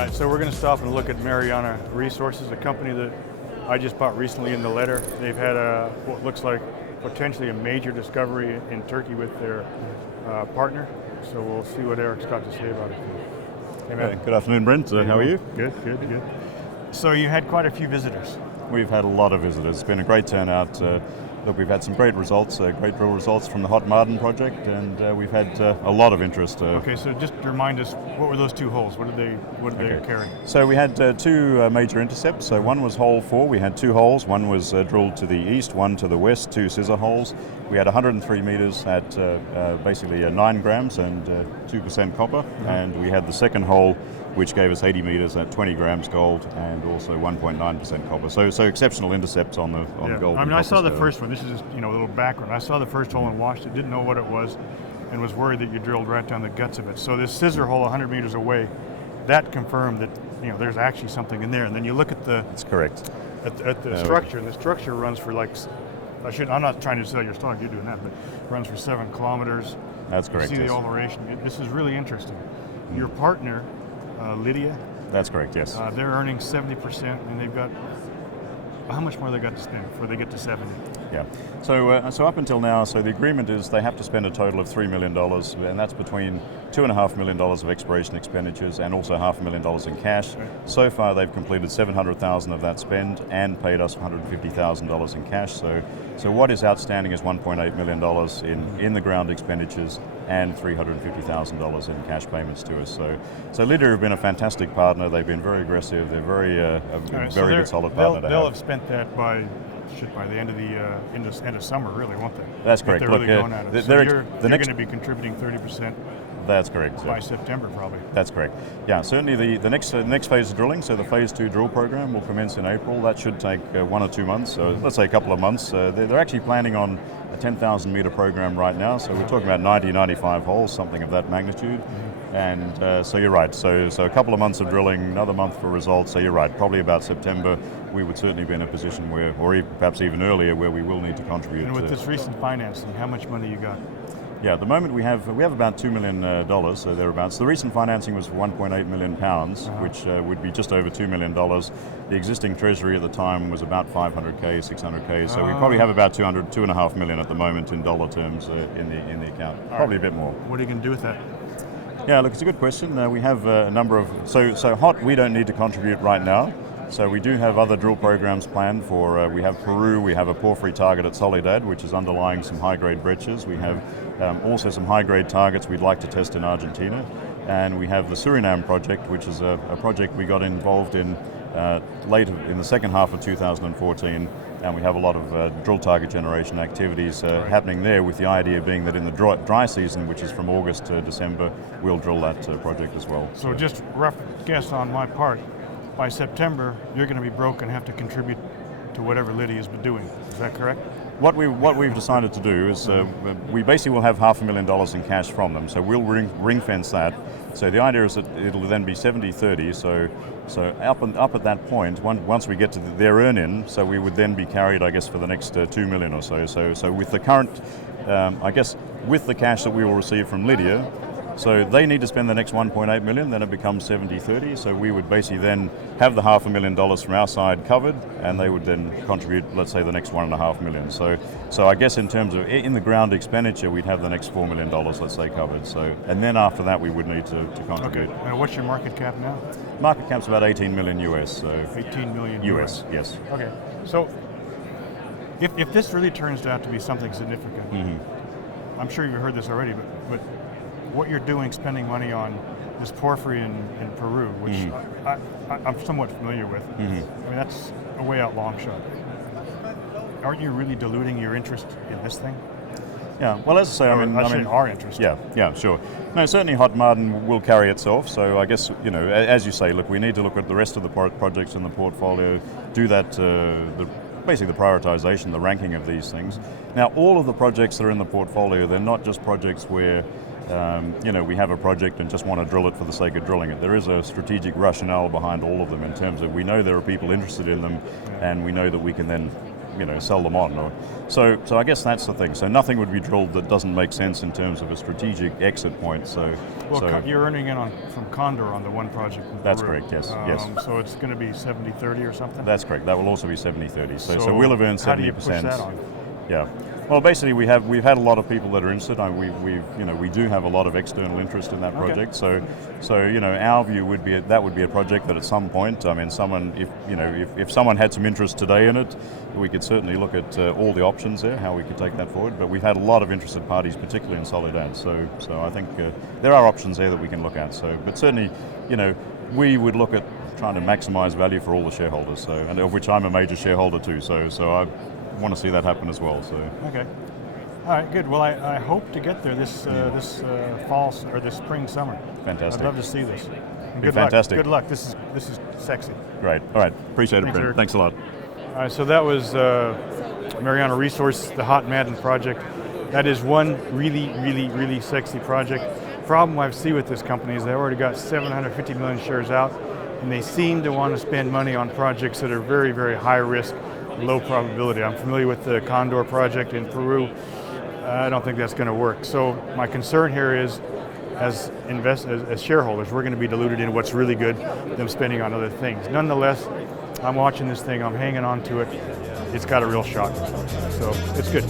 All right, so we're going to stop and look at Mariana Resources, a company that I just bought recently in the letter. They've had what looks like potentially a major discovery in Turkey with their partner. So we'll see what Eric's got to say about it. Hey, man. Good afternoon, Brent. How are you? Good. So you had quite a few visitors. We've had a lot of visitors. It's been a great turnout. Look, we've had some great results, great drill results from the Hot Maden project, and we've had a lot of interest. Okay, so just remind us, what were those two holes? What did they carry? So we had two major intercepts. So one was hole 4. We had two holes. One was drilled to the east, one to the west, two scissor holes. We had 103 meters at basically 9 grams and 2% copper, and we had the second hole, which gave us 80 meters at 20 grams gold and also 1.9% copper. So exceptional intercepts on the gold. I mean, I saw the first one. This is just a little background. I saw the first hole and watched it. Didn't know what it was, and was worried that you drilled right down the guts of it. So this scissor hole 100 meters away, that confirmed that there's actually something in there. And then you look at the. That's correct. At the structure, and the structure runs for like. I'm not trying to sell your stock. You're doing that, but runs for 7 kilometers. That's correct. You see the alteration. This is really interesting. Your partner. Lydia. That's correct, yes. They're earning 70%, and they've got, how much more they got to spend before they get to 70? Yeah, so up until now, so the agreement is they have to spend a total of $3 million, and that's between $2.5 million of exploration expenditures and also $500,000 in cash. Right. So far they've completed $700,000 of that spend and paid us $150,000 in cash. So what is outstanding is $1.8 million in the ground expenditures and $350,000 in cash payments to us. So Lydia have been a fantastic partner. They've been very aggressive. They're very good, solid partner. They'll have spent that by the end of the end of summer, really, won't they? That's correct. They're really going at it. So you're going to be contributing 30%. That's correct. By September, probably. That's correct. Yeah, certainly the next phase of drilling, so the phase 2 drill program will commence in April. That should take 1 or 2 months, so let's say a couple of months. They're actually planning on a 10,000 meter program right now, so we're talking about 95 holes, something of that magnitude. And so you're right, so a couple of months of drilling, another month for results, so you're right, probably about September we would certainly be in a position where, or perhaps even earlier, where we will need to contribute. And with this recent financing, how much money you got? Yeah, at the moment we have about $2 million, so thereabouts. The recent financing was 1.8 million pounds, which would be just over $2 million. The existing treasury at the time was about 500k, 600k, so we probably have about 2.5 million at the moment in dollar terms in the account. Probably a bit more. What are you going to do with that? Yeah, look, it's a good question. We have a number of, so Hot, we don't need to contribute right now. So we do have other drill programs planned for, we have Peru, we have a porphyry target at Soledad, which is underlying some high-grade breccias. We have also some high-grade targets we'd like to test in Argentina. And we have the Suriname project, which is a project we got involved in late in the second half of 2014. And we have a lot of drill target generation activities happening there, with the idea being that in the dry season, which is from August to December, we'll drill that project as well. So just rough guess on my part, by September, you're going to be broke and have to contribute to whatever Lydia's been doing. Is that correct? What we've decided to do is we basically will have $500,000 in cash from them. So we'll ring fence that. So the idea is that it'll then be 70-30. So up at that point, once we get to their earn-in, so we would then be carried, I guess, for the next 2 million or so. So with the current, I guess, with the cash that we will receive from Lydia. So they need to spend the next 1.8 million, then it becomes 70-30. So we would basically then have the $500,000 from our side covered, and they would then contribute, let's say, the next 1.5 million. So I guess in terms of in the ground expenditure, we'd have the next $4 million, let's say, covered. So, and then after that, we would need to contribute. Okay. What's your market cap now? Market cap's about 18 million US. So 18 million US, yes. Okay. So if this really turns out to be something significant, I'm sure you've heard this already, but what you're doing, spending money on this porphyry in Peru, which I'm somewhat familiar with. I mean, that's a way out long shot. Aren't you really diluting your interest in this thing? Yeah, well, as I say, I mean, our interest. Yeah, sure. No, certainly Hot Maden will carry itself. So I guess, as you say, look, we need to look at the rest of the projects in the portfolio, do that, basically the prioritization, the ranking of these things. Now, all of the projects that are in the portfolio, they're not just projects where we have a project and just want to drill it for the sake of drilling it. There is a strategic rationale behind all of them in terms of we know there are people interested in them, and we know that we can then sell them on. So I guess that's the thing. So nothing would be drilled that doesn't make sense in terms of a strategic exit point. So you're earning in from Condor on the one project in that's Peru. correct. Yes. So it's going to be 70-30 or something. That's correct. That will also be 70-30. So we'll have earned 70%. How do you push that on? Yeah. Well, basically, we've had a lot of people that are interested. We do have a lot of external interest in that project. So our view would be that would be a project that at some point, if someone had some interest today in it, we could certainly look at all the options there, how we could take that forward. But we've had a lot of interested parties, particularly in Soledad. So I think there are options there that we can look at. But certainly, we would look at trying to maximize value for all the shareholders. And of which I'm a major shareholder too. So I want to see that happen as well. So okay, all right, good. Well, I hope to get there this fall or this spring, summer. Fantastic. I'd love to see this. And good fantastic. Luck. Good luck. This is sexy. Great. All right. Appreciate it, Brent. Thanks a lot. All right. So that was Mariana Resource, the Hot Maden project. That is one really, really, really sexy project. Problem I see with this company is they already got 750 million shares out, and they seem to want to spend money on projects that are very, very high risk, low probability. I'm familiar with the Condor project in Peru. I don't think that's going to work. So my concern here is, as shareholders, we're going to be diluted in what's really good, them spending on other things. Nonetheless, I'm watching this thing, I'm hanging on to it. It's got a real shot. So it's good.